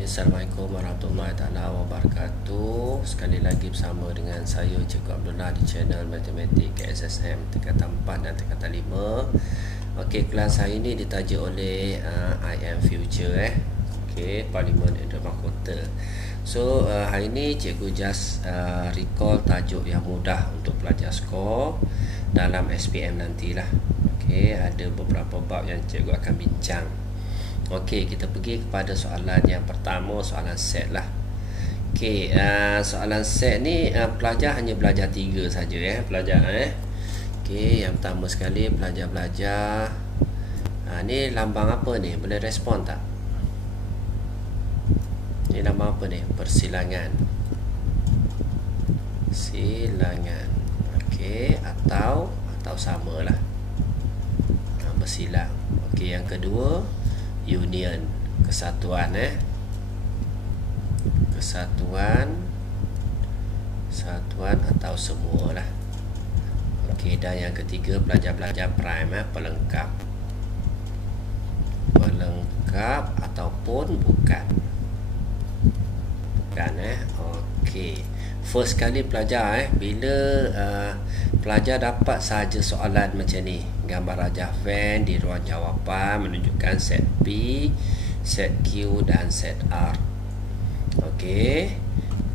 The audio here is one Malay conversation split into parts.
Assalamualaikum warahmatullahi taala wabarakatuh. Sekali lagi bersama dengan saya Cikgu Abdullah di channel Matematik KSSM tingkatan 4 dan tingkatan 5. Okey, kelas hari ini ditaja oleh I am Future Okey, Parlimen Negeri Mahkota. So hari ini cikgu just recall tajuk yang mudah untuk pelajar skor dalam SPM nantilah. Okey, ada beberapa bab yang cikgu akan bincang. Okey, kita pergi kepada soalan yang pertama, soalan set lah. Okey, soalan set ni pelajar hanya belajar 3 saja pelajar Okey, yang pertama sekali pelajar belajar ni lambang apa ni? Boleh respon tak? Ni lambang apa ni? Persilangan. Silangan. Okey, atau samalah. Bersilang. Okey, yang kedua union, kesatuan kesatuan atau semualah. Okey, dan yang ketiga pelajar-pelajar prime pelengkap ataupun bukan okey, first kali pelajar bila pelajar dapat saja soalan macam ni, gambar rajah Venn di ruang jawapan menunjukkan set P, set Q dan set R. Okey,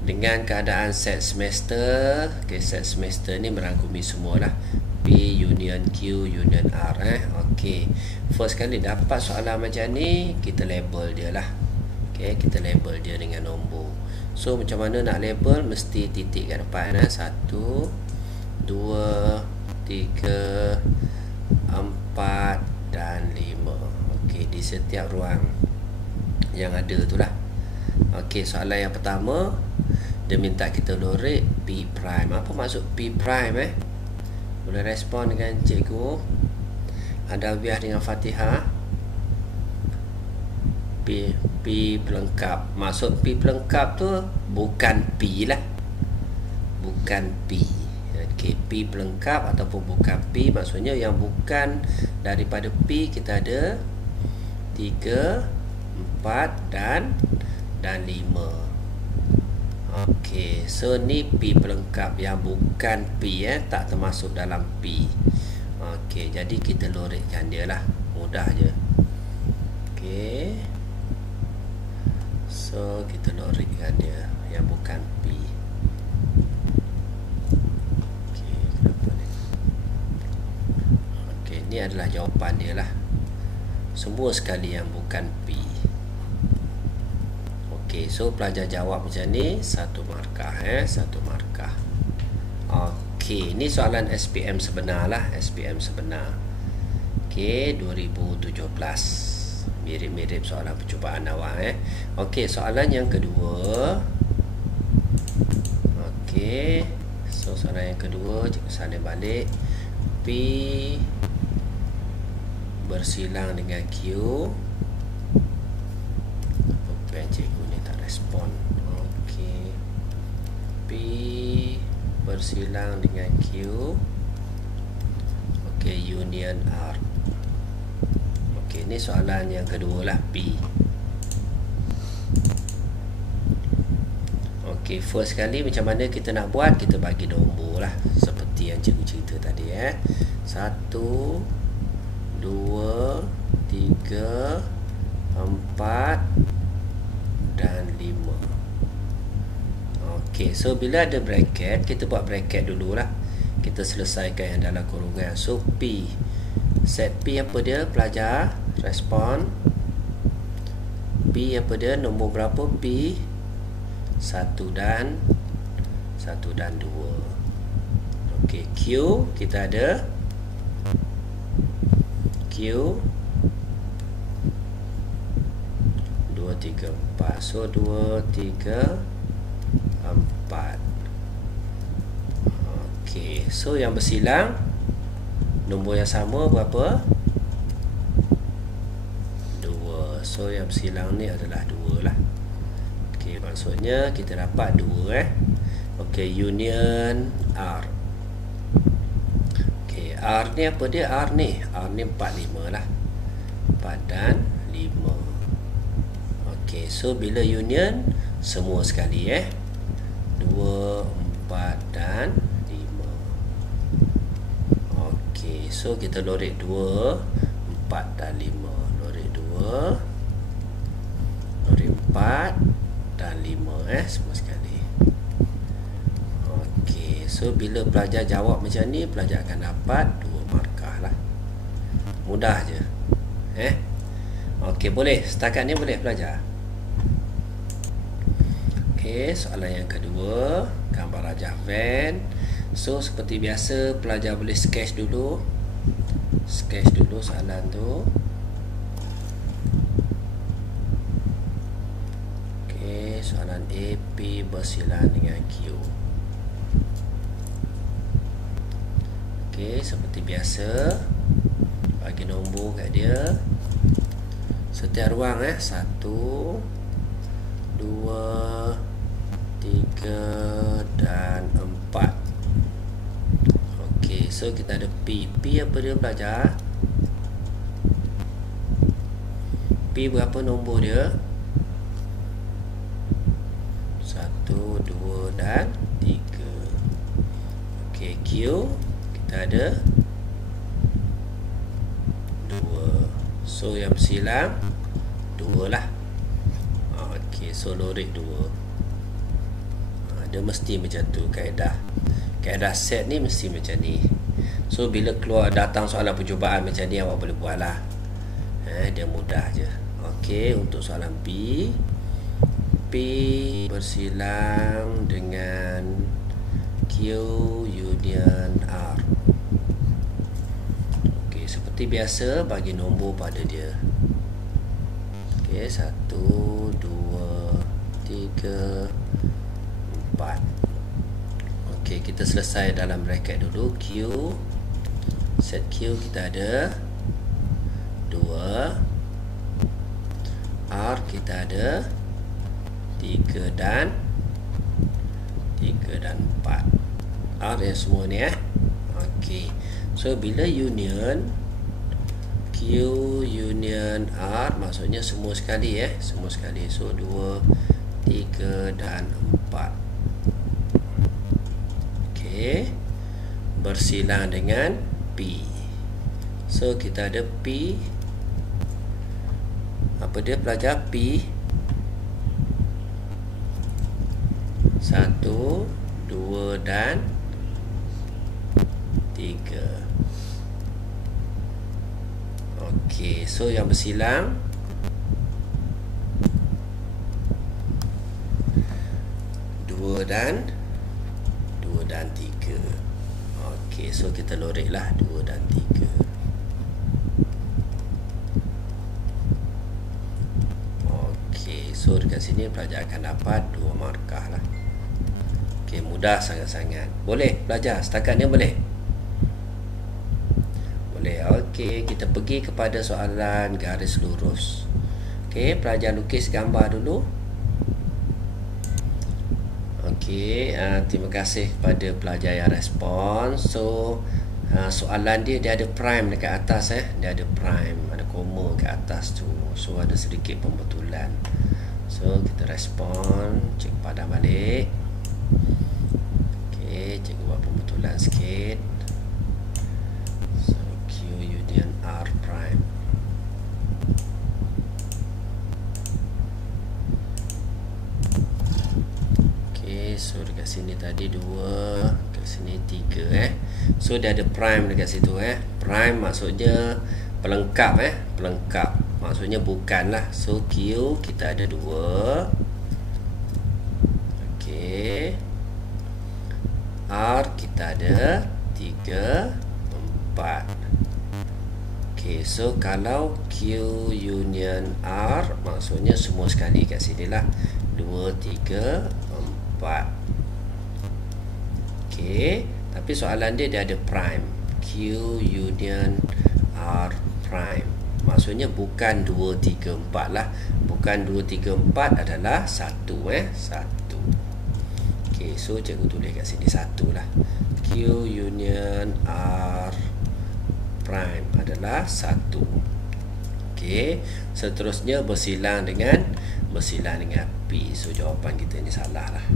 dengan keadaan set semester, set semester ni merangkumi semualah, P union Q union R Okey, first kali dapat soalan macam ni, kita label dia lah. Okey, kita label dia dengan nombor. So macam mana nak label? Mesti titik kat depan 1, 2, 3, 4 dan 5. Okey, di setiap ruang yang ada tu lah. Okey, soalan yang pertama dia minta kita lorek P prime. Apa maksud P prime Boleh respon dengan cikgu Adawiah dengan Fatihah. P pelengkap. Maksud P pelengkap tu bukan P lah, bukan P. Okey, P pelengkap ataupun bukan P, maksudnya yang bukan daripada P kita ada 3, 4 dan 5. Okey, so ni P pelengkap, yang bukan P tak termasuk dalam P. Okey, jadi kita lorekkan dia lah, mudah je. Okey, so kita lorekkan dia yang bukan P. Okey, kenapa ni? Okey, ni adalah jawapan dia lah, semua sekali yang bukan P. Okey, so pelajar jawab macam ni, 1 markah satu markah. Okey, ni soalan SPM sebenar lah, SPM sebenar. Okey, 2017. Mirip-mirip soalan percubaan awal Okey, soalan yang kedua. Okey, so soalan yang kedua cikgu salin balik. P bersilang dengan Q. Apa pen cikgu ni tak respon. Okey, P bersilang dengan Q. Okey, union R. Okey, ni soalan yang kedua lah, P. Okey, first kali macam mana kita nak buat? Kita bagi nombor lah, seperti yang cikgu cerita tadi 1, 2, 3, 4 dan 5. Okey, so bila ada bracket, kita buat bracket dululah. Kita selesaikan yang dalam kurungan. So P, set P apa dia pelajar? Respon. P apa dia? Nombor berapa P? 1 dan 2. Okey, Q kita ada Q 2, 3, 4. So 2, 3, 4. Okey, so yang bersilang nombor yang sama berapa? 2. So yang bersilang ni adalah 2 lah. Okey, maksudnya kita dapat 2 Okey, union R. Okey, R ni apa dia? R ni 45 lah, 4 dan 5. Okey, so bila union semua sekali 2, 4 dan 5. Okey, so kita lorek 2, 4 dan 5. Lorek 2, lorek 4 dan 5 semua sekali. Okey, so bila pelajar jawab macam ni, pelajar akan dapat 2 markah lah. Mudah je. Okey, boleh. Setakat ni boleh pelajar. Okey, soalan yang kedua, gambar rajah van. So seperti biasa, pelajar boleh sketch dulu. Sketch dulu soalan tu. Okey, soalan A, P bersilang dengan Q. Okey, seperti biasa, bagi nombor kat dia. Setiap ruang 1, 2, 3 dan 4. Okey, so kita ada P. P apa dia pelajar? P berapa nombor dia? 1, 2 dan 3. Okey, Q kita ada 2. So yang bersilang 2 lah. Okey, so lorek 2. Dia mesti macam tu kaedah. Kaedah set ni mesti macam ni. So bila keluar datang soalan percubaan macam ni, awak boleh buat lah. Dia mudah je. Okey, untuk soalan B, P bersilang dengan Q union R. Okey, seperti biasa bagi nombor pada dia. Okey, 1, 2, 3, 4. Okey, kita selesai dalam bracket dulu. Q, set Q kita ada 2, R kita ada 3 dan 4. R yang semua ni Okey, so bila union Q union R, maksudnya semua sekali semua sekali. So 2, 3 dan 4. Okey, bersilang dengan P. So kita ada P. Apa dia pelajar? P 1, 2 dan 3. Okey, so yang bersilang 2 dan 3. Okey, so kita lorek lah 2 dan 3. Okey, so dekat sini pelajar akan dapat 2 markah lah. Okey, mudah sangat-sangat. Boleh pelajar? Setakat ni boleh? Boleh. Okey, kita pergi kepada soalan garis lurus. Okey, pelajar lukis gambar dulu. Okey, terima kasih kepada pelajar yang respon. So soalan dia ada prime dekat atas dia ada prime, ada koma kat atas tu. So ada sedikit pembetulan. So kita respon, cikgu padam balik. Okey, cikgu buat pembetulan sikit. So Q union R prime. So dekat sini tadi 2, dekat sini 3 So dia ada prime dekat situ Prime maksudnya pelengkap pelengkap. Maksudnya bukanlah. So Q kita ada 2. Okey. R kita ada 3, 4. Okey, so kalau Q union R maksudnya semua sekali kat sini lah. 2, 3, 4. Okey, tapi soalan dia ada prime. Q union R prime. Maksudnya bukan 2, 3, 4 lah. Bukan 2, 3, 4 adalah 1 1. Okey, so cikgu tulis kat sini 1 lah. Q union R prime adalah 1. Okey, seterusnya bersilang dengan bersilang dengan P. So jawapan kita ni salah lah.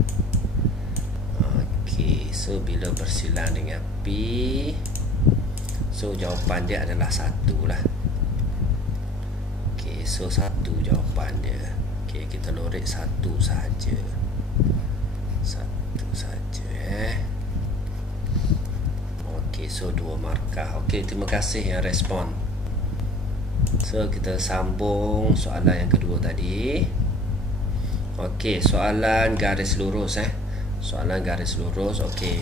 Okey, so bila bersilang dengan P, so jawapan dia adalah 1 lah. Okey, so 1 jawapan dia. Okey, kita lorek 1 sahaja. 1 saja Okey, so 2 markah. Okey, terima kasih yang respon. So kita sambung soalan yang kedua tadi. Okey, soalan garis lurus soalan garis lurus. Okey,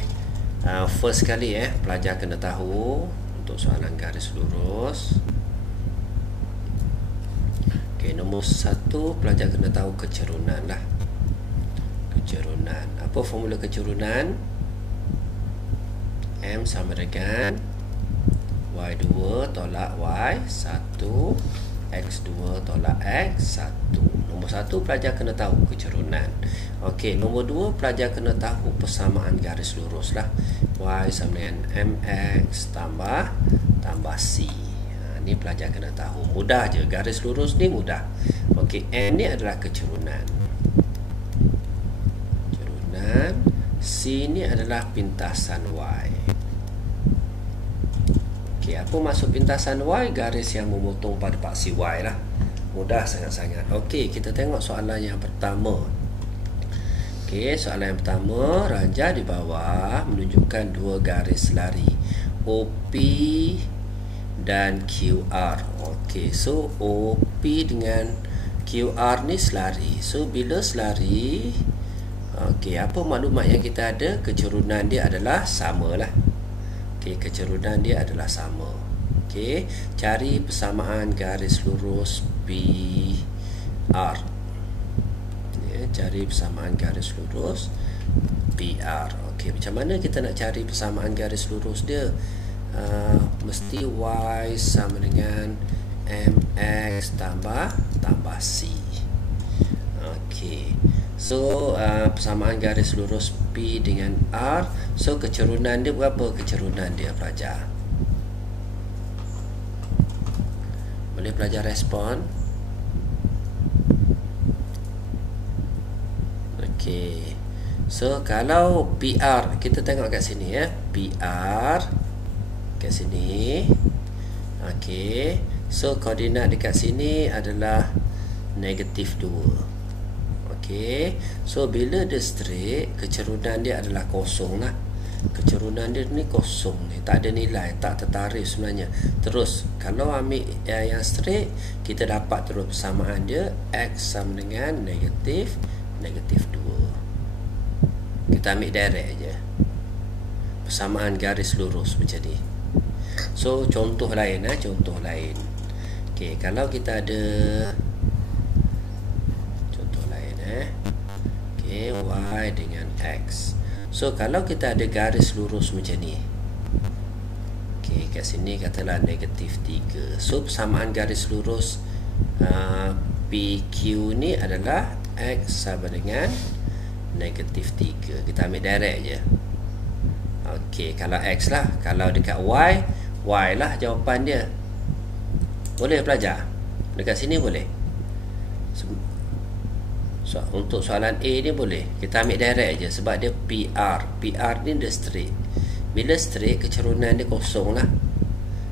first kali pelajar kena tahu untuk soalan garis lurus. Okey, nombor 1 pelajar kena tahu kecerunan lah. Kecerunan. Apa formula kecerunan? M sama dengan Y2 tolak Y1, X2 tolak X1. Nombor 1 pelajar kena tahu kecerunan. Okey, nombor 2 pelajar kena tahu persamaan garis lurus lah. Y sama dengan MX tambah C. Ni pelajar kena tahu. Mudah je, garis lurus ni mudah. Okey, M ni adalah kecerunan. C ni adalah pintasan Y. Okey, apa maksud pintasan Y? Garis yang memotong pada paksi Y lah. Mudah sangat-sangat. Okey, kita tengok soalan yang pertama. Okey, soalan yang pertama, ranjang di bawah menunjukkan 2 garis lari, OP dan QR. Okey, so OP dengan QR ni selari. So bila selari, okey, apa maklumat yang kita ada? Kecerunan dia adalah sama lah. Okey, kecerunan dia adalah sama. Okey, cari persamaan garis lurus PR. Ya, cari persamaan garis lurus PR. Okey, macam mana kita nak cari persamaan garis lurus dia? Mesti Y sama dengan MX tambah C. Okey, so persamaan garis lurus P dengan R. So kecerunan dia berapa? Kecerunan dia pelajar, boleh pelajar respon? Okey, so kalau PR, kita tengok kat sini PR kat sini. Okey, so koordinat dekat sini adalah negatif 2. Okey, so bila dia straight, kecerunan dia adalah kosong lah. Kecerunan dia ni kosong ni, tak ada nilai, tak tertarik sebenarnya. Terus kalau ambil yang straight, kita dapat terus persamaan dia X sama dengan negatif 2. Kita ambil direct je persamaan garis lurus macam ni. So contoh lain contoh lain. Okey, kalau kita ada contoh lain okey, Y dengan X. So kalau kita ada garis lurus macam ni, okey, kat sini katalah negatif 3. So persamaan garis lurus PQ ni adalah X sama dengan negatif 3. Kita ambil direct je. Okey, kalau X lah. Kalau dekat Y, Y lah jawapan dia. Boleh pelajar? Dekat sini boleh. So, untuk soalan A ni boleh. Kita ambil direct je sebab dia PR. PR ni dia straight. Bila straight, kecerunan dia kosong lah.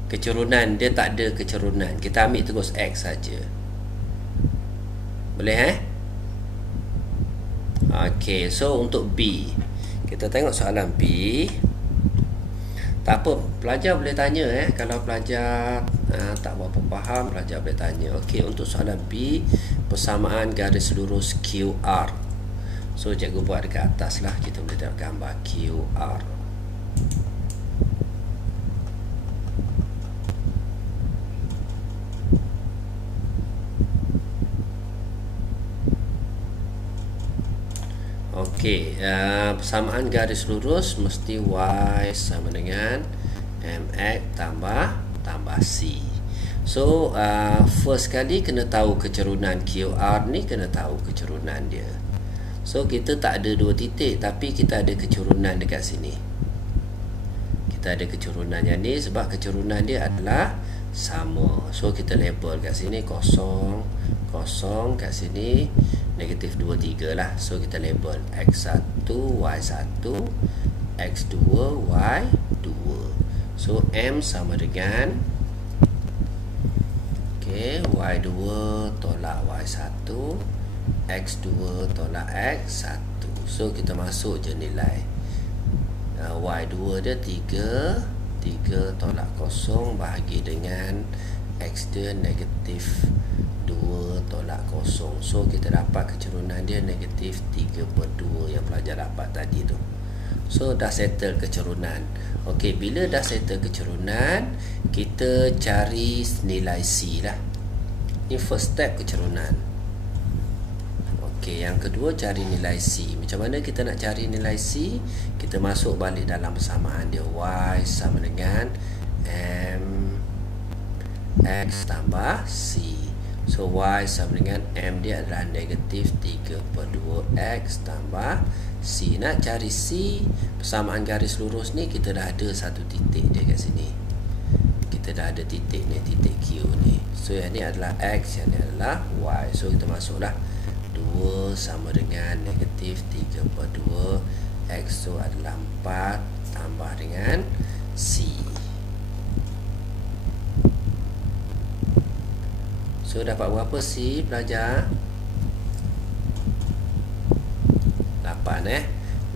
Kecerunan dia tak ada kecerunan. Kita ambil terus X saja. Boleh Okey, so untuk B, kita tengok soalan B. Tak apa, pelajar boleh tanya kalau pelajar tak berapa faham, pelajar boleh tanya. Okey, untuk soalan B, persamaan garis lurus QR. So cikgu buat dekat atas lah, kita boleh tengok gambar QR. Okey, persamaan garis lurus mesti Y sama dengan MX tambah C. So first kali kena tahu kecerunan QR ni, kena tahu kecerunan dia. So kita tak ada 2 titik, tapi kita ada kecerunan dekat sini. Kita ada kecerunan yang ni sebab kecerunan dia adalah sama. So kita label kat sini 0, kosong kat sini negatif 2, 3 lah. So kita label X1, Y1, X2, Y2. So M sama dengan Y2 tolak Y1, X2 tolak X1. So kita masuk je nilai. Y2 dia 3 tolak kosong bahagi dengan X dia negatif 2 tolak kosong. So kita dapat kecerunan dia negatif 3/2 yang pelajar dapat tadi tu. So dah settle kecerunan. Okey, bila dah settle kecerunan, kita cari nilai C lah. Ini first step kecerunan. Okey, yang kedua cari nilai C. Macam mana kita nak cari nilai C? Kita masuk balik dalam persamaan dia. Y sama dengan M X tambah C. So Y sama dengan M dia adalah negatif 3/2X tambah C. Nak cari C, persamaan garis lurus ni kita dah ada satu titik dia kat sini. Kita dah ada titik ni, titik Q ni. So yang ni adalah X, yang ni adalah Y. So kita masuklah 2 sama dengan negatif 3/2 X. So adalah 4 tambah dengan C. So dapat berapa C pelajar? 8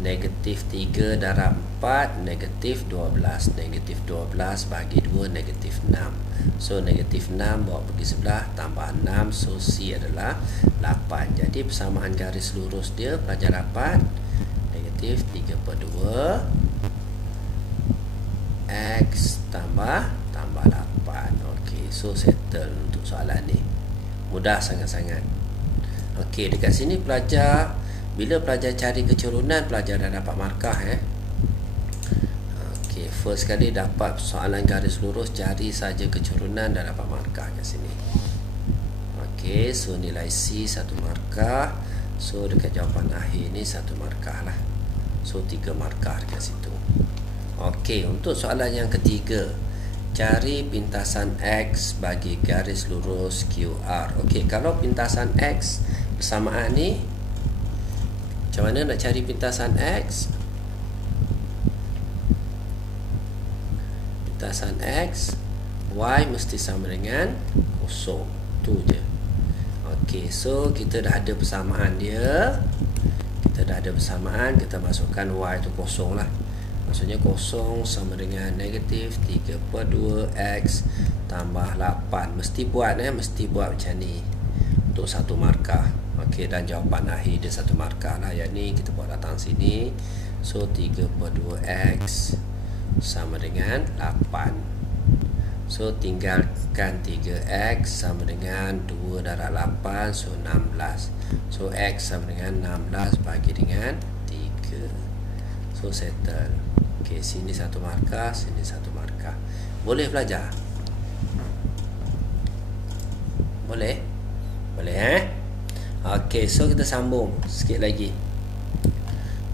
Negatif 3 darab 4 negatif 12. Negatif 12 bagi 2 negatif 6. So negatif 6 bawa pergi sebelah tambah 6. So C adalah 8. Jadi persamaan garis lurus dia pelajar dapat negatif 3/2 X tambah 8. Okey, so settle untuk soalan ni. Mudah sangat-sangat. Okey, dekat sini pelajar, bila pelajar cari kecerunan, pelajar dah dapat markah Okey, first kali dapat soalan garis lurus, cari saja kecerunan, dah dapat markah kat sini. Okey, so nilai C 1 markah. So dekat jawapan akhir ni 1 markah lah. So 3 markah dekat situ. Okey, untuk soalan yang ketiga, cari pintasan X bagi garis lurus QR. Okey, kalau pintasan X persamaan ni, macam mana nak cari pintasan X? Pintasan X, Y mesti sama dengan 0. Tu je. Okey, so kita dah ada persamaan dia. Kita dah ada persamaan, kita masukkan Y tu 0 lah. Maksudnya 0 sama dengan negatif 3/2 X tambah 8. Mesti buat mesti buat macam ni untuk 1 markah. Okey, dan jawapan akhir dia 1 markah lah. Yang ni kita buat datang sini. So 3/2 X sama dengan 8. So tinggalkan 3X sama dengan 2 darab 8. So 16. So X sama dengan 16 bagi dengan 3. So settle. Okey, sini 1 markah, sini 1 markah. Boleh belajar? Boleh? Boleh Okey, so kita sambung sikit lagi.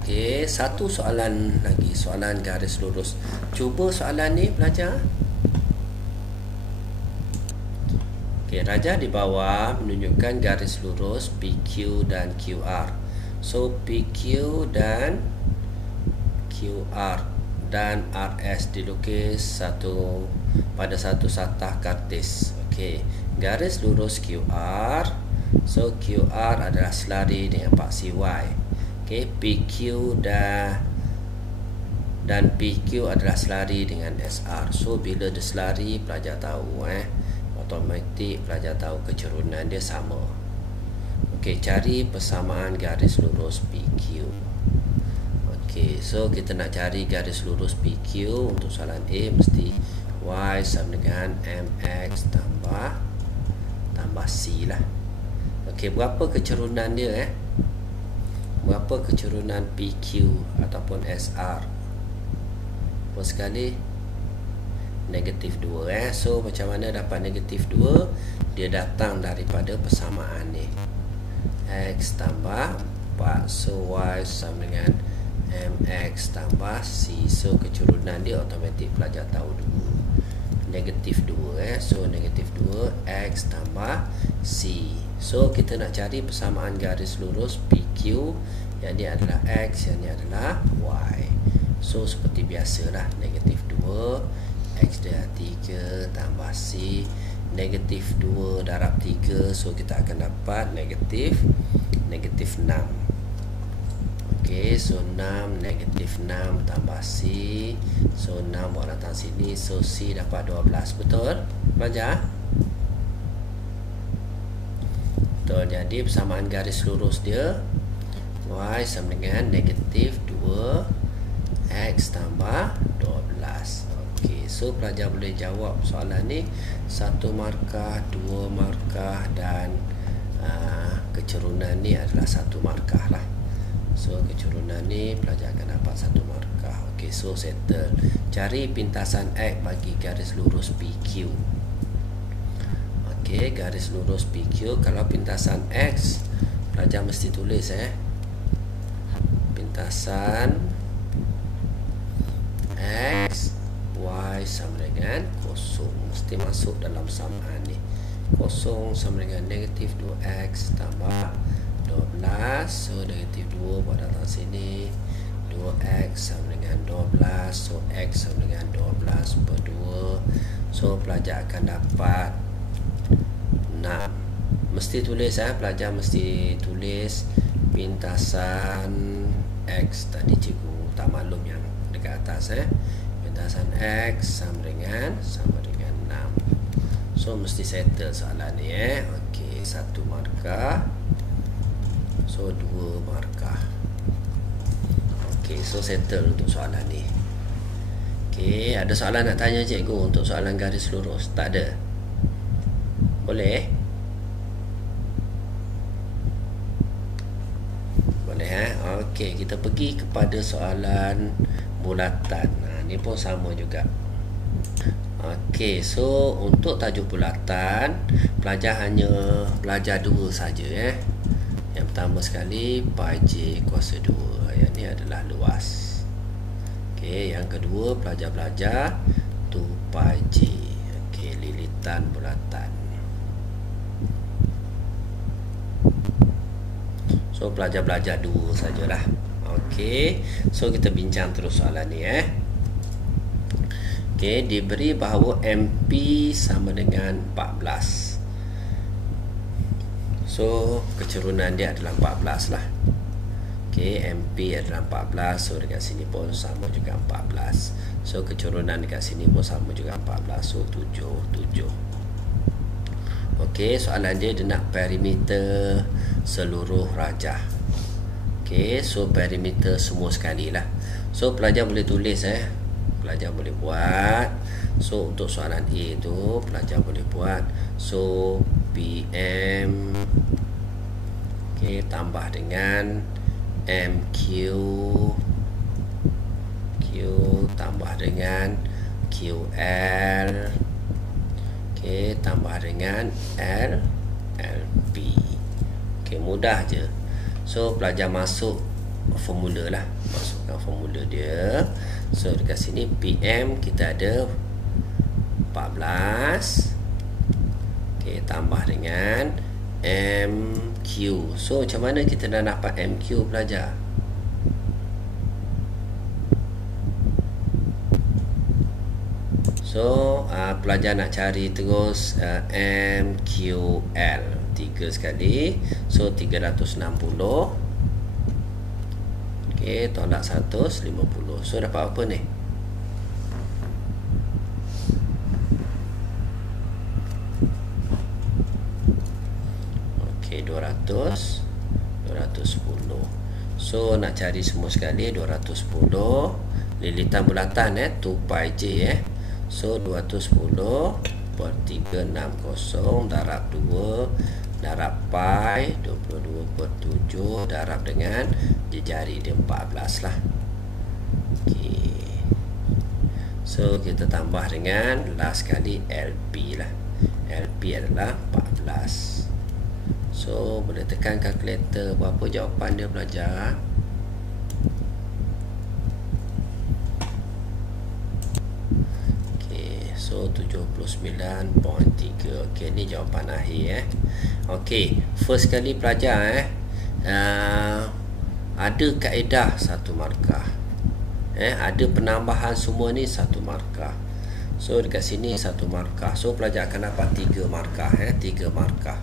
Okey, satu soalan lagi, soalan garis lurus. Cuba soalan ni belajar. Okey, raja di bawah menunjukkan garis lurus PQ dan QR. So PQ dan QR dan RS dilukis pada satu satah kartis. Okey, garis lurus QR. So QR adalah selari dengan paksi Y. Okey, PQ dan PQ adalah selari dengan SR. So bila dia selari, pelajar tahu automatik pelajar tahu kecerunan dia sama. Okey, cari persamaan garis lurus PQ. Okey, so kita nak cari garis lurus PQ untuk soalan A, mesti Y sama dengan MX tambah C lah. Okey, berapa kecerunan dia Berapa kecerunan PQ ataupun SR? Apa sekali? Negatif 2 So macam mana dapat negatif 2? Dia datang daripada persamaan ni, X tambah 4. So Y sama dengan MX tambah C. So kecerunan dia automatik pelajar tahu dulu, negatif 2 So negatif 2 X tambah C. So kita nak cari persamaan garis lurus PQ. Yang ni adalah X, yang ni adalah Y. So seperti biasalah, negatif 2, X darab 3 tambah C, negatif 2 darab 3. So kita akan dapat negatif 6. Okey, so 6 negatif 6 tambah C. So 6 bawa datang sini, so C dapat 12. Betul? Belajar? Betul. Jadi persamaan garis lurus dia Y sama dengan negatif 2 X tambah 12. Okey, so pelajar boleh jawab soalan ni 1 markah, 2 markah dan kecerunan ni adalah 1 markah lah. So kecerunan ni pelajar akan dapat 1 markah. Okey, so settle. Cari pintasan X bagi garis lurus PQ. Okey, garis lurus PQ. Kalau pintasan X, pelajar mesti tulis pintasan X Y sama dengan 0. Mesti masuk dalam samaan ni. 0 sama dengan negatif 2X tambah 12. So negatif 2 buat datang sini, 2X sama dengan 12. So X sama dengan 12 per 2. So pelajar akan dapat 6. Mesti tulis pelajar mesti tulis pintasan X. Tadi cikgu tak maklum yang dekat atas pintasan X sama dengan 6. So mesti settle soalan ni Okey, 1 markah. So 2 markah. Okey, so settle untuk soalan ni. Okey, ada soalan nak tanya cikgu untuk soalan garis lurus? Tak ada? Boleh? Boleh Okey, kita pergi kepada soalan bulatan. Ni pun sama juga. Okey, so untuk tajuk bulatan, pelajar hanya belajar 2 saja Yang pertama sekali pi j kuasa 2. Yang ni adalah luas. Okey, yang kedua pelajar belajar 2 pi j. Okey, lilitan bulatan. So pelajar belajar 2 sajalah. Okey, so kita bincang terus soalan ni Okey, diberi bahawa MP sama dengan 14. So kecerunan dia adalah 14 lah. Okey, MP adalah 14. So dekat sini pun sama juga 14. So kecerunan dekat sini pun sama juga 14. So 7. Okey, soalan dia nak perimeter seluruh rajah. Okey, so perimeter semua sekali lah. So pelajar boleh tulis pelajar boleh buat. So untuk soalan A tu pelajar boleh buat. So PM tambah dengan MQ, Q tambah dengan QL, tambah dengan LP. Mudah je. So pelajar masuk formula lah. Masukkan formula dia. So dekat sini PM kita ada 14. Tambah dengan MQ. So macam mana kita dah dapat MQ pelajar? So pelajar nak cari terus MQL 3 sekali. So 360. Tolak 150. So dapat apa ni? Okey, 210. So nak cari semua sekali 210. Lilitan bulatan 2 pi j So 210 per 360 darab 2 darab pi 22 per 7 darab dengan jari dia 14 lah. Okey. So kita tambah dengan last kali LP lah. LP adalah 14. So boleh tekan kalkulator. Berapa jawapan dia belajar? So 79.3. Okey, ni jawapan akhir Okey, first kali pelajar ada kaedah 1 markah. Ada penambahan semua ni 1 markah. So dekat sini 1 markah. So pelajar akan dapat 3 markah 3 markah.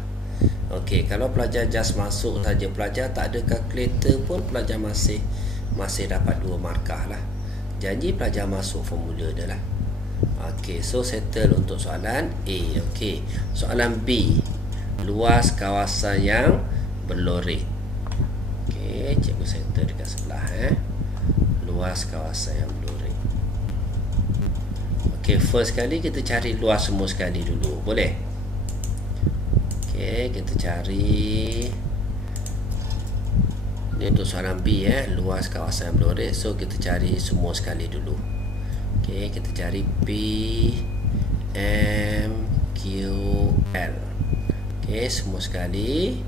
Okey, kalau pelajar just masuk saja, pelajar tak ada kalkulator pun, pelajar masih dapat 2 markah lah. Janji pelajar masuk formula dia lah. Okey, so settle untuk soalan A. Okey, soalan B, luas kawasan yang berlori. Okey, cikgu settle dekat sebelah luas kawasan yang berlori. Okey, first kali kita cari luas semua sekali dulu, boleh? Okey, kita cari ni untuk soalan B luas kawasan yang berlori. So kita cari semua sekali dulu. Okey, kita cari P M Q L. Okey, semua sekali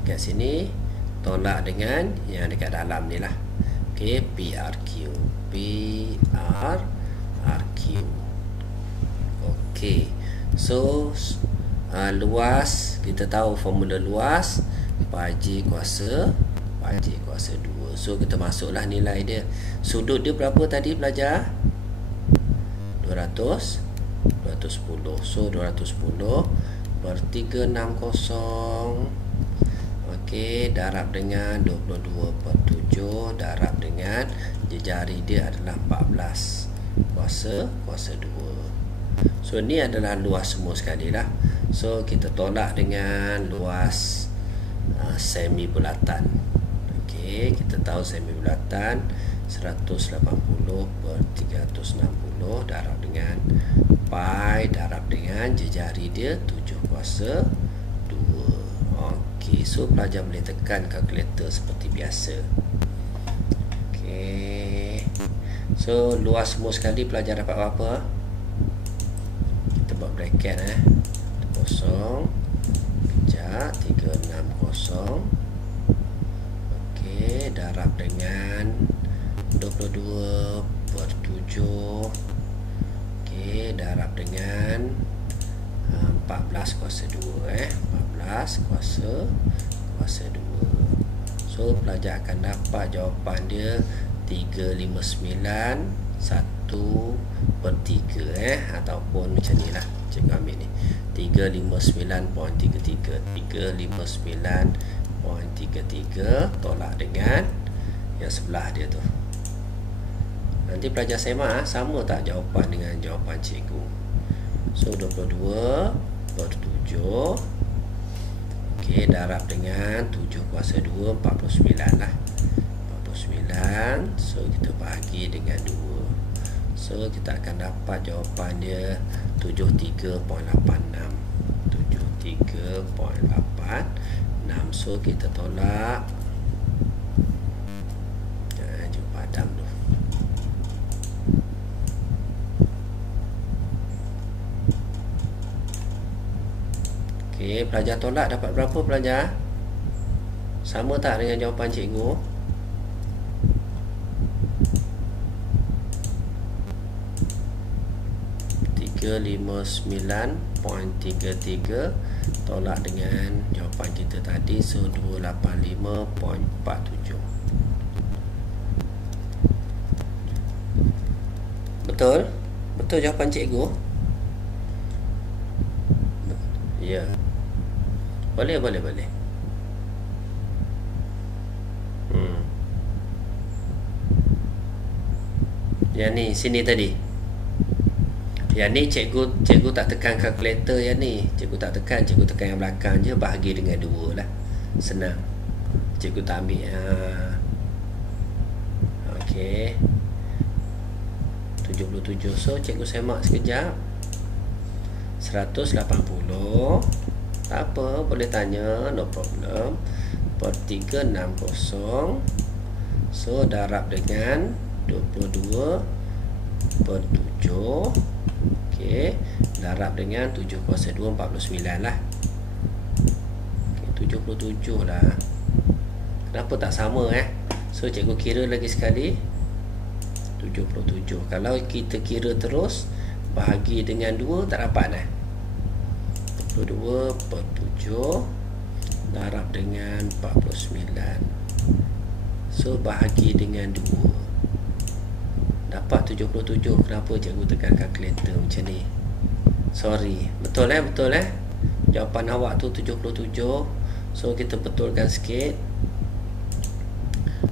dekat sini tolak dengan yang dekat dalam ni lah. Okey, PRQ. Okey, so luas, kita tahu formula luas J kuasa 2. So kita masuklah nilai dia. Sudut dia berapa tadi pelajar? 210. So 210 per 360. Okey, darab dengan 22 per 7, darab dengan jari dia adalah 14 kuasa 2. So ni adalah luas semua sekali lah. So kita tolak dengan luas semi bulatan. Okey, kita tahu semi bulatan 180 per 360 darab dengan pi darab dengan jari dia 7 kuasa 2. Okey, so pelajar boleh tekan kalkulator seperti biasa. Okey, so luas semua sekali pelajar dapat berapa? Kita buat bracket kosong pijak 360. Okey, darab dengan 22 per 7. Okey, darab dengan 14 kuasa 2 14 kuasa 2. So pelajar akan dapat jawapan dia 359 1 per 3 ataupun macam ni lah. Cikgu ambil ni 359.33 359.33 tolak dengan yang sebelah dia tu. Nanti pelajar semak sama tak jawapan dengan jawapan cikgu. So 22 per 7. Okey, darab dengan 7 kuasa 2 49 lah. 49. So kita bahagi dengan 2. So kita akan dapat jawapan dia 73.86. 73.86. So kita tolak. Jom padam tu. Okey, pelajar tolak dapat berapa pelajar? Sama tak dengan jawapan cikgu? .33 tolak dengan jawapan kita tadi, so 285.47. Betul? Betul jawapan cikgu? Ya. Boleh. Yang ni sini tadi. Yang ni cikgu tak tekan kalkulator yang ni. Cikgu tekan yang belakang je, bahagi dengan 2 lah. Senang. Cikgu tak ambil. Okey. 77. So cikgu semak sekejap. 180. Tak apa, boleh tanya, no problem. Per 360. So darab dengan 22 per 7. Okey, darab dengan 7 kuasa 2 49 lah. Okey, 77 lah. Kenapa tak sama So cikgu kira lagi sekali. 77. Kalau kita kira terus bahagi dengan 2 tak dapat 22 per 7 darab dengan 49. So bahagi dengan 2 dapat 77. Kenapa cikgu tekan kalkulator macam ni? Sorry. Betul betul jawapan awak tu 77. So kita betulkan sikit.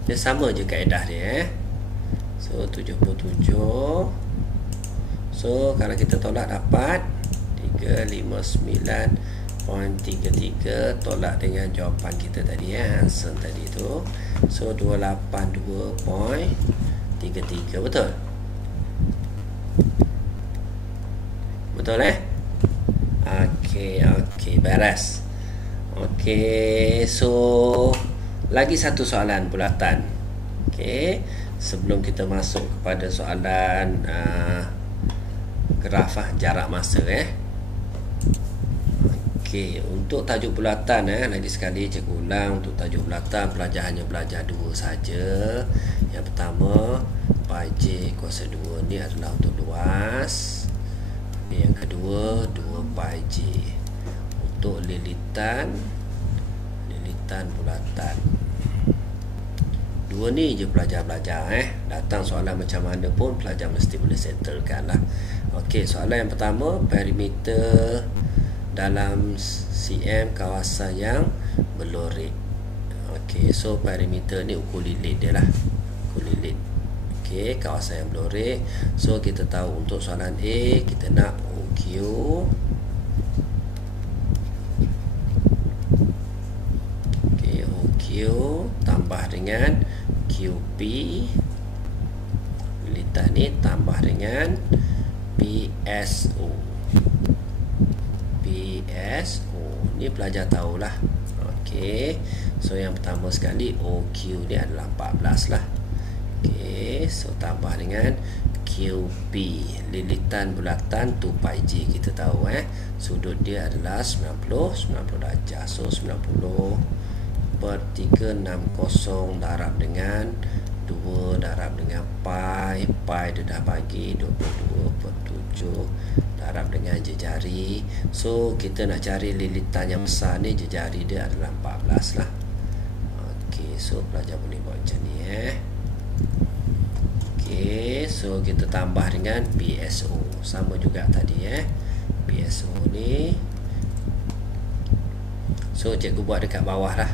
Dia sama je kaedah dia So 77. So kalau kita tolak dapat 359.33, tolak dengan jawapan kita tadi answer tadi tu. So 282.33. betul? Betul Okey, beres. Okey, so lagi satu soalan bulatan. Okey, sebelum kita masuk kepada soalan graf jarak masa Okey, untuk tajuk bulatan lagi sekali cikgu ulang, untuk tajuk bulatan pelajar hanya belajar 2 saja. Yang pertama pi j kuasa 2 ni adalah untuk luas. Yang kedua 2 pi j untuk lilitan bulatan. 2 ni je pelajar belajar Datang soalan macam mana pun pelajar mesti boleh settlekan lah. Okey, soalan yang pertama, perimeter dalam cm kawasan yang berlorek. Okey, so perimeter ni ukur lilit dia lah, ukur lilit. Okey, kawasan yang berlorek. So kita tahu untuk soalan A kita nak OQ tambah dengan QP, lilitan ni tambah dengan PSO. Ni pelajar tahulah. Okey, so yang pertama sekali OQ ni adalah 14 lah. Okey, so tambah dengan QP, lilitan bulatan 2 pi j kita tahu sudut dia adalah 90 darjah. So 90 per 360 darab dengan 2 darab dengan pi dia dah bagi 22 per 7 darab dengan jejari. So kita nak cari lilitan yang besar ni, jejari dia adalah 14 lah. Okey, so pelajar boleh buat macam ni Okey, so kita tambah dengan PSO, sama juga tadi PSO ni. So cikgu buat dekat bawah lah,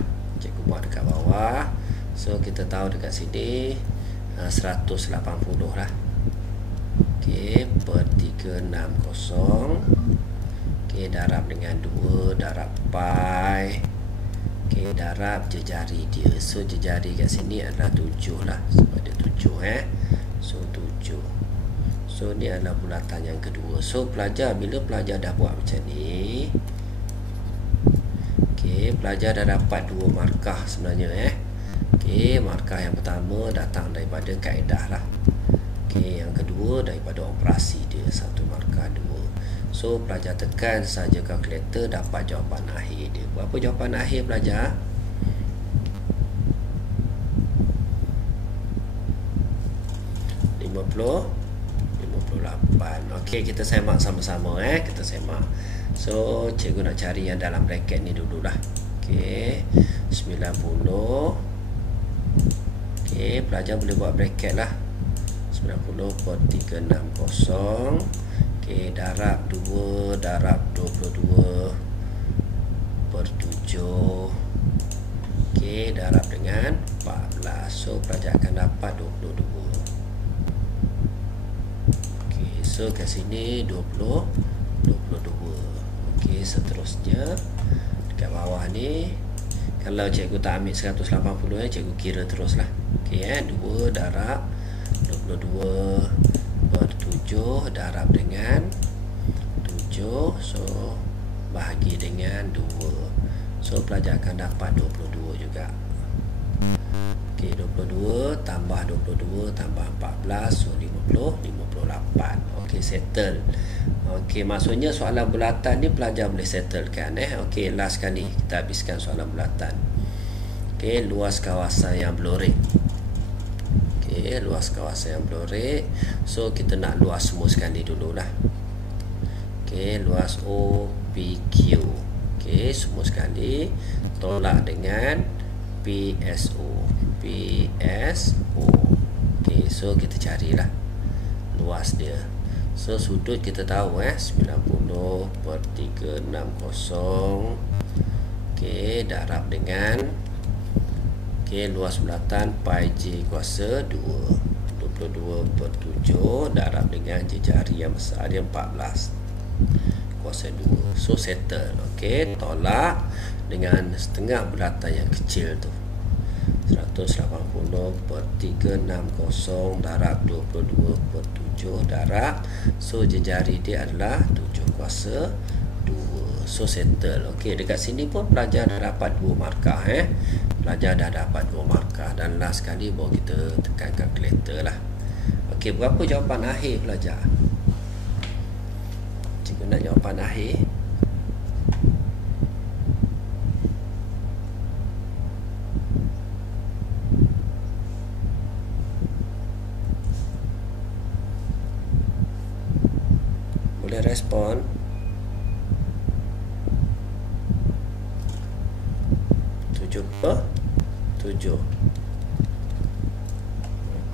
So kita tahu dekat sini 180 lah. Okey, per 360. Okey, darab dengan 2 darab pi. Okey, darab jejari dia. So jejari kat sini adalah 7 lah, sebab dia 7 So 7. So ni adalah bulatan yang kedua. So pelajar, bila pelajar dah buat macam ni, okey, pelajar dah dapat 2 markah sebenarnya Okey, markah yang pertama datang daripada kaedah lah. Okey, yang kedua daripada operasi dia, 1 markah 2. So pelajar tekan saja kalkulator, dapat jawapan akhir dia. Berapa jawapan akhir pelajar? Okey, kita semak sama-sama kita semak. So cikgu nak cari yang dalam bracket ni dululah. Okey, 90. Okey, pelajar boleh buat bracket lah. 90 per 360. Okey, darab 2 darab 22 per 7. Okey, darab dengan 14. So pelajar akan dapat 22. Okey, so kat sini 22. Okey, seterusnya dekat bawah ni, kalau cikgu tak ambil 180 cikgu kira teruslah. Okey, 2 darab 22 per 7 darab dengan 7. So bahagi dengan 2. So pelajar akan dapat 22 juga. Okey, 22 tambah 22 tambah 14, so 58. Okey, settle. Okey, maksudnya soalan bulatan ni pelajar boleh settlekan Okey, last kali kita habiskan soalan bulatan. Okey, luas kawasan yang berlorek. Okey, luas kawasan yang berlorek. So kita nak luas semua sekali dululah. Okey, luas O PQ. Okey, semua sekali tolak dengan PSO. Okey, so kita carilah luas dia. So sudut kita tahu 90/360. Okey, darab dengan luas bulatan pi j kuasa 2. 22/7 darab dengan jejari yang besar dia 14 kuasa 2. So settle. Okey, tolak dengan setengah bulatan yang kecil tu. 180/360 darab 22/7 darab. So jejari dia adalah 7 kuasa 2. So settle. Okey, dekat sini pun pelajar dah dapat 2 markah Pelajar dah dapat 2 markah. Dan last sekali baru kita tekan kalkulator lah. Okey, berapa jawapan akhir pelajar? Cikgu nak jawapan akhir. Boleh respon. Tujuh.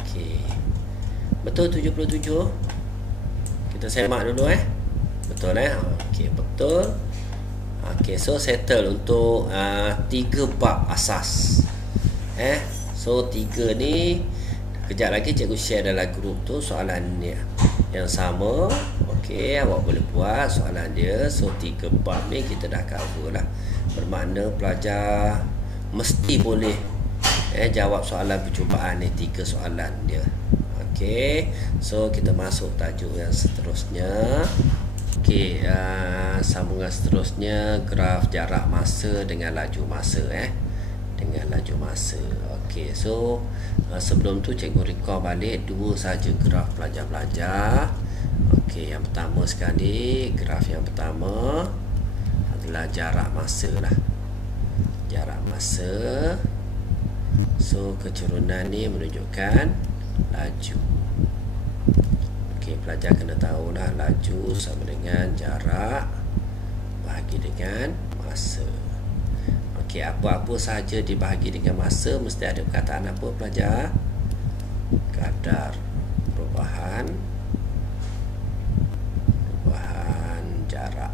Okey. Betul 77? Kita semak dulu Betul Okey, betul. Okey, so settle untuk 3 bab asas. So 3 ni kejap lagi cikgu share dalam grup tu soalan dia yang sama. Okey, awak boleh buat soalan dia. So 3 bab ni kita dah cover lah. Bermakna pelajar mesti boleh jawab soalan percubaan ni, 3 soalan dia. Okey, so kita masuk tajuk yang seterusnya. Okey, sambungan seterusnya graf jarak masa dengan laju masa dengan laju masa. Okey, so sebelum tu cikgu recall balik 2 saja graf pelajar-pelajar. Okey, yang pertama sekali, graf yang pertama adalah jarak masa lah. Jarak masa. So kecurunan ni menunjukkan laju. Okey, pelajar kena tahulah laju sama dengan jarak bahagi dengan masa. Okey, apa-apa sahaja dibahagi dengan masa mesti ada perkataan apa pelajar? Kadar perubahan jarak.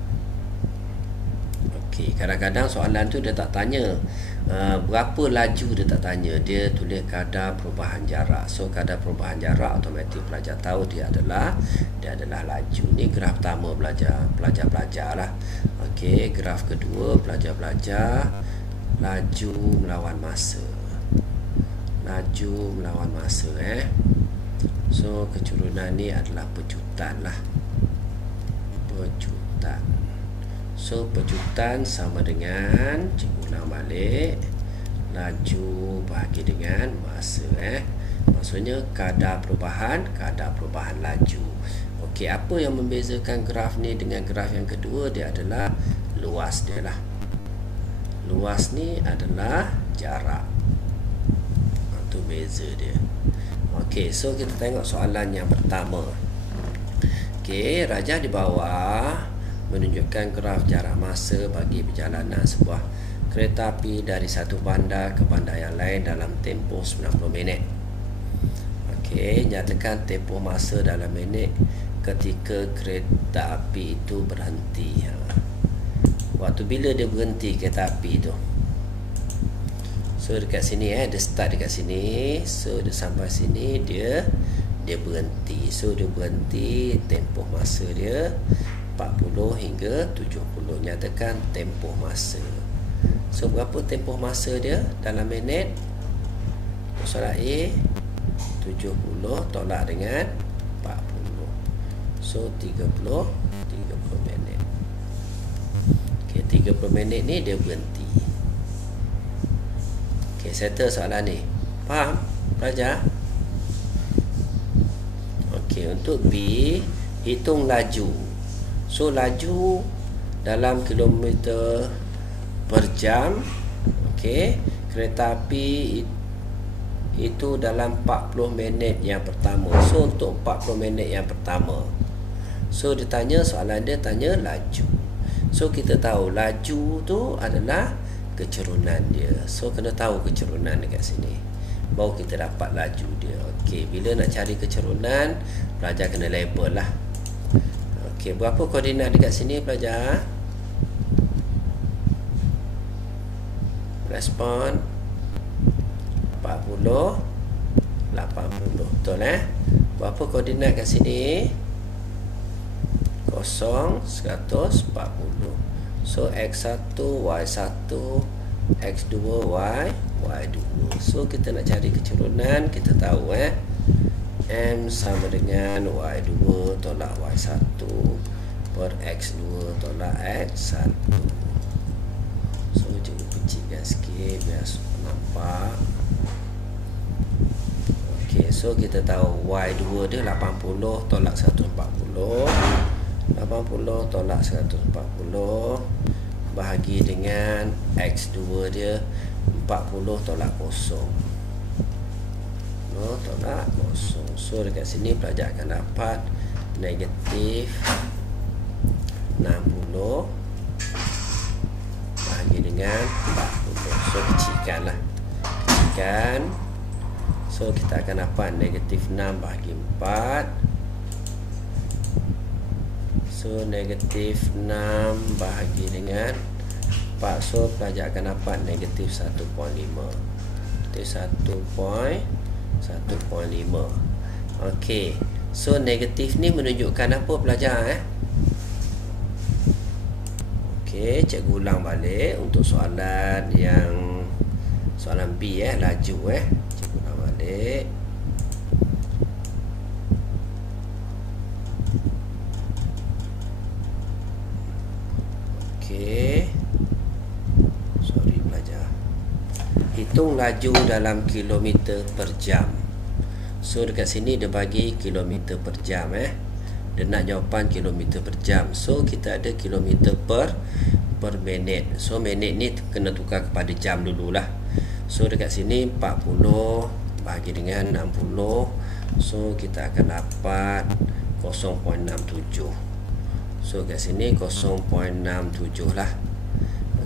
Okey, kadang-kadang soalan tu dia tak tanya berapa laju, dia tak tanya, dia tulis kadar perubahan jarak. So kadar perubahan jarak automatik pelajar tahu dia adalah laju. Ni graf pertama pelajar lah. Okey, graf kedua pelajar laju melawan masa. So kecurunan ni adalah pejutan lah. So pejutan sama dengan, cikgu ulang balik, laju bahagi dengan masa maksudnya kadar perubahan laju. Okey, apa yang membezakan graf ni dengan graf yang kedua? Dia adalah luas dia lah. Luas ni adalah jarak. Itu beza dia. Okey, so kita tengok soalan yang pertama. Okey, rajah di bawah menunjukkan graf jarak masa bagi perjalanan sebuah kereta api dari satu bandar ke bandar yang lain dalam tempoh 90 minit. Okey, nyatakan tempoh masa dalam minit ketika kereta api itu berhenti. Waktu bila dia berhenti kereta api itu? So dekat sini dia start dekat sini. So dia sampai sini dia berhenti. So dia berhenti, tempoh masa dia 40 hingga 70. Nyatakan tempoh masa. So berapa tempoh masa dia dalam minit? Soalan A 70 tolak dengan 40. So 30 minit. Okey, 30 minit ni dia berhenti. Okey, settle soalan ni. Faham pelajar? Okey, untuk B, hitung laju. So laju dalam kilometer per jam. Okey, kereta api itu dalam 40 minit yang pertama. So untuk 40 minit yang pertama, So soalan dia tanya laju. So kita tahu laju tu adalah kecerunan dia. So kena tahu kecerunan dekat sini, baru kita dapat laju dia. Okey, bila nak cari kecerunan, pelajar kena label lah. Okey, berapa koordinat dekat sini pelajar? Respon 40, 80. Betul Berapa koordinat kat sini? 0, 140. So X1, Y1, X2, Y2. So kita nak cari kecerunan, kita tahu M sama dengan Y2 tolak Y1 per X2 tolak X1. So cikgu kecilkan sikit biar nampak. Okey, so kita tahu Y2 dia 80 tolak 140. 80 tolak 140 bahagi dengan X2 dia 40 tolak 0. Tolak 0. So dekat sini pelajar akan dapat negatif 60 bahagi dengan 40. So kecilkan lah. Kecilkan. So kita akan dapat negatif 6 bahagi 4. So negatif 6 bahagi dengan 4. So pelajar akan dapat negatif 1.5. Negatif 1.5. Okey. So negatif ni menunjukkan apa pelajar Okey, cikgu ulang balik untuk soalan yang soalan B laju cikgu ulang balik. Sorry pelajar. Hitung laju dalam kilometer per jam. So dekat sini dia bagi kilometer per jam Dia nak jawapan kilometer per jam. So kita ada kilometer per minit. So minit ni kena tukar kepada jam dululah. So dekat sini 40 bahagi dengan 60. So kita akan dapat 0.67. So kat sini 0.67 lah.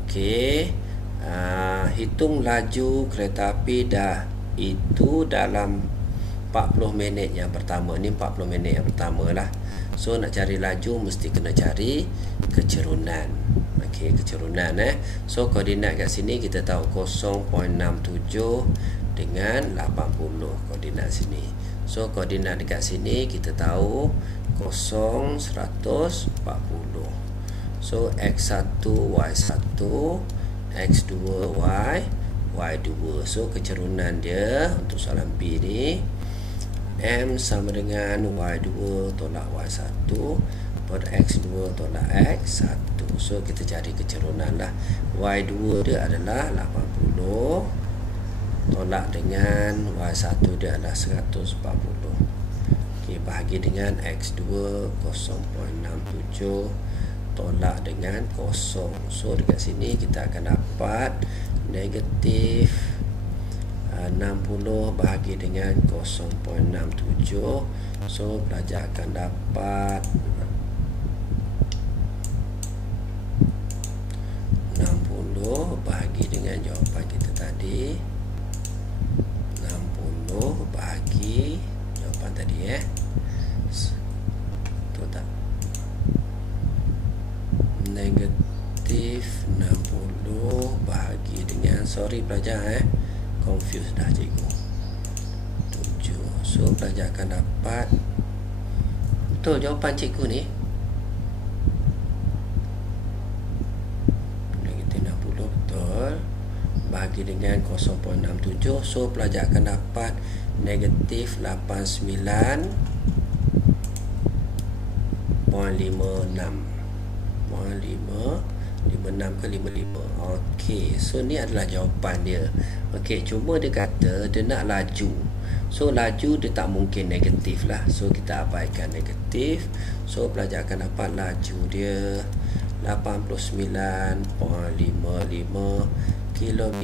Okey. Hitung laju kereta api dah itu dalam 40 minit yang pertama. Ni 40 minit yang pertama lah. So nak cari laju mesti kena cari kecerunan. Okey, kecerunan So koordinat kat sini kita tahu 0.67 dengan 80 koordinat sini. So koordinat dekat sini kita tahu 0, 140. So X1, Y1, X2, Y2. So kecerunan dia untuk soalan B ni M sama dengan Y2 tolak Y1 per X2 tolak X1. So kita cari kecerunan lah. Y2 dia adalah 80 tolak dengan Y1 dia adalah 140. Okey, bahagi dengan X2 0.67 tolak dengan 0. So dekat sini kita akan dapat negatif 60 bahagi dengan 0.67. So pelajar akan dapat 60 bahagi dengan jawapan kita tadi. 60 bahagi jawapan tadi betul tak? Negatif 60 bahagi dengan, sorry pelajar confused dah cikgu, 7. So pelajar akan dapat betul jawapan cikgu ni. Negatif 60 betul bahagi dengan 0.67. So pelajar akan dapat negatif 89.56. ke 55. Okey, so ni adalah jawapan dia. Okey, cuma dia kata dia nak laju. So laju dia tak mungkin negatif lah. So kita abaikan negatif. So pelajar akan dapat laju dia 89.55 km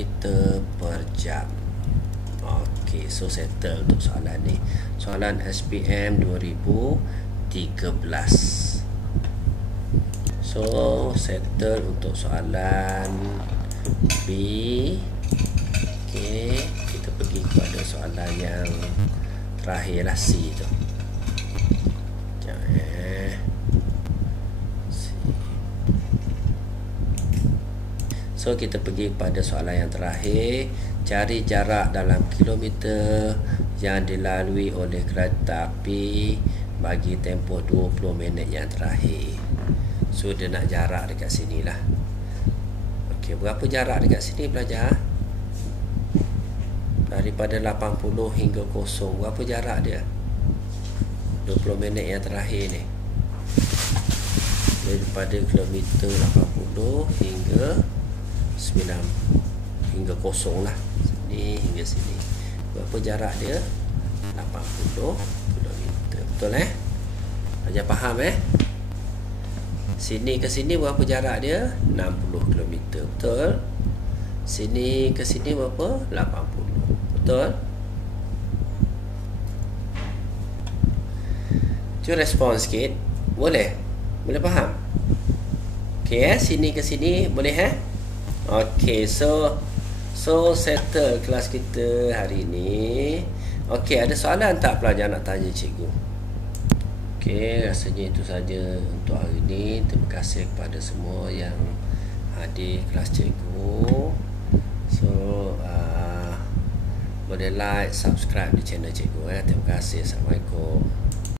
per jam. Okey, so settle untuk soalan ni. Soalan SPM 2013. So settle untuk soalan B. Okey, kita pergi kepada soalan yang terakhir lah, C tu. So kita pergi kepada soalan yang terakhir. Cari jarak dalam kilometer yang dilalui oleh kereta api bagi tempoh 20 minit yang terakhir. So dia nak jarak dekat sini lah. Okey, berapa jarak dekat sini pelajar? Daripada 80 hingga 0, berapa jarak dia? 20 minit yang terakhir ni. Daripada kilometer 80 hingga 9 hingga 0 lah, sini hingga sini. Berapa jarak dia? 80 km. Betul Ajar faham Sini ke sini berapa jarak dia? 60 km. Betul. Sini ke sini berapa? 80. Betul. Cuba respon sikit. Boleh? Boleh faham? Okey sini ke sini boleh Okey, so settle kelas kita hari ini. Okey, ada soalan tak pelajar nak tanya cikgu? Okey, rasanya itu saja untuk hari ini. Terima kasih kepada semua yang hadir kelas cikgu. So boleh like, subscribe di channel cikgu Terima kasih. Assalamualaikum.